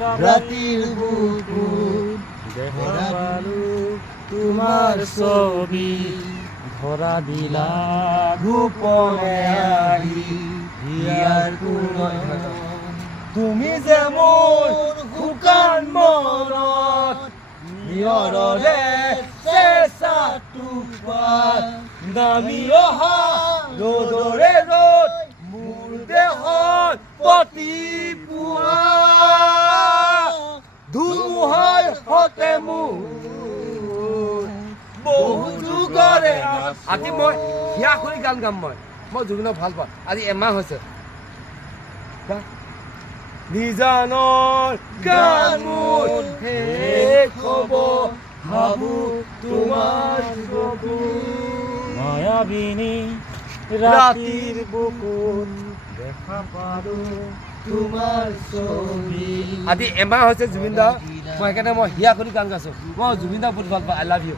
ৰাতিৰ বুকুত দেখা পালো তোমাৰ ছবি ধৰা দিলা গোপনে আহি হিয়াৰ কোনত তুমি যে মোৰ শুকান মনত নিয়ৰৰে চেঁচা টোপাল নামি অহা ৰ'দৰে ৰ'দ মোৰ দেহত প্ৰতিপুৱা ধুমুহাৰ সতে মোৰ বহু যুগৰে আজি মই হিয়া কৰি গান গাম মই জুবিনক ভাল পাওঁ আজি এমাহ হৈছে নিজানৰ গান মোৰ শেষ হ'ব ভাবো তোমাৰ ছবি মায়াবিনী ৰাতিৰ বুকুত দেখা পালো তোমাৰ ছবি আজি এমাহ হৈছে জুবিন দা মই সেইকাৰণে মই হিয়া কৰি গান গাইছোঁ মই জুবিন দা বহুত ভাল পাওঁ আই লাভ ইউ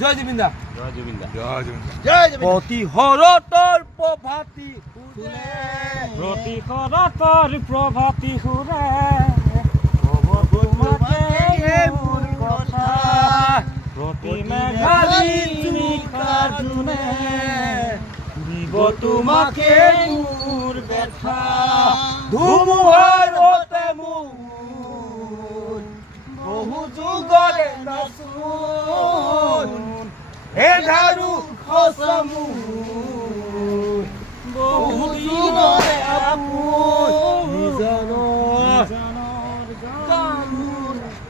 জয় জুবিন দা জয় জুবিন দা জয় জুবিন দা জয় জুবিন প্ৰতি শৰতৰ প্ৰভাতী প্ৰতি শৰতৰ প্ৰভাতী সুৰে মোৰ কথা প্ৰতি মেঘালী নিশাৰ জোনে দিব তোমাকে মোৰ ব্যথা ধুমুহাৰ সতে মোৰ বহু যুগৰে নাচোন এধাৰু সঁচা মোৰ বহু যুগৰে আপোন নিজানৰ গান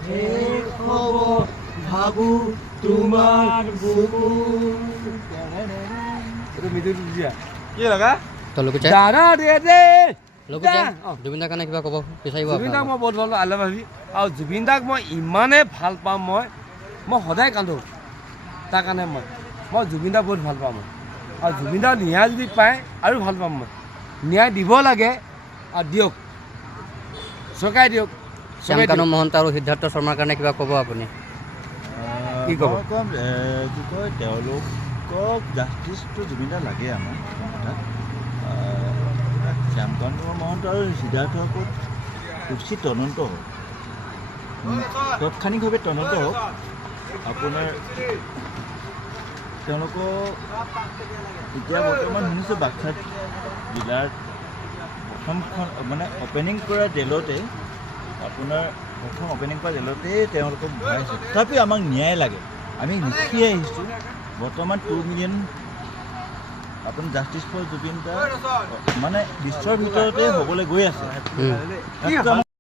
শেষ হ'ব ভাবো তোমাৰ বুকুত কি লগা জুবিন দাৰ কাৰণে কিবা ক'ব বিচাৰিব জুবিন দাক মই বহুত ভাল পাওঁ আই লাভ ইউ আৰু জুবিন দাক মই ইমানেই ভাল পাওঁ মই সদায় কান্দো তাৰ কাৰণে মই জুবিন দাক বহুত ভাল পাওঁ মই আৰু জুবিন দাক ন্যায় যদি পায় আৰু ভাল পাম মই ন্যায় দিব লাগে আৰু দিয়ক চৰকাৰে দিয়ক শ্যামকানু মহন্ত আৰু সিদ্ধাৰ্থ শৰ্মাৰ কাৰণে কিবা ক'ব আপুনি কি ক'ব কি কয় তেওঁলোকক জাষ্টিছটো জুবিন দা লাগে আমাৰ শ্যামকানু মহন্ত আৰু সিদ্ধাৰ্থৰ ওপৰত উচিত তদন্ত হওক তাৎক্ষণিকভাৱে তদন্ত হওক আপোনাৰ তেওঁলোকক এতিয়া বৰ্তমান শুনিছোঁ বাক্সা জিলাৰ প্ৰথমখন মানে অপেনিং কৰা জেলতে তেওঁলোকক ভৰাইছে তথাপিও আমাক ন্যায় লাগে আমি লিখি আহিছোঁ বৰ্তমান 2 মিলিয়ন আপোনাৰ জাষ্টিছ ফৰ জুবিন দা মানে বিশ্বৰ ভিতৰতে হ'বলৈ গৈ আছে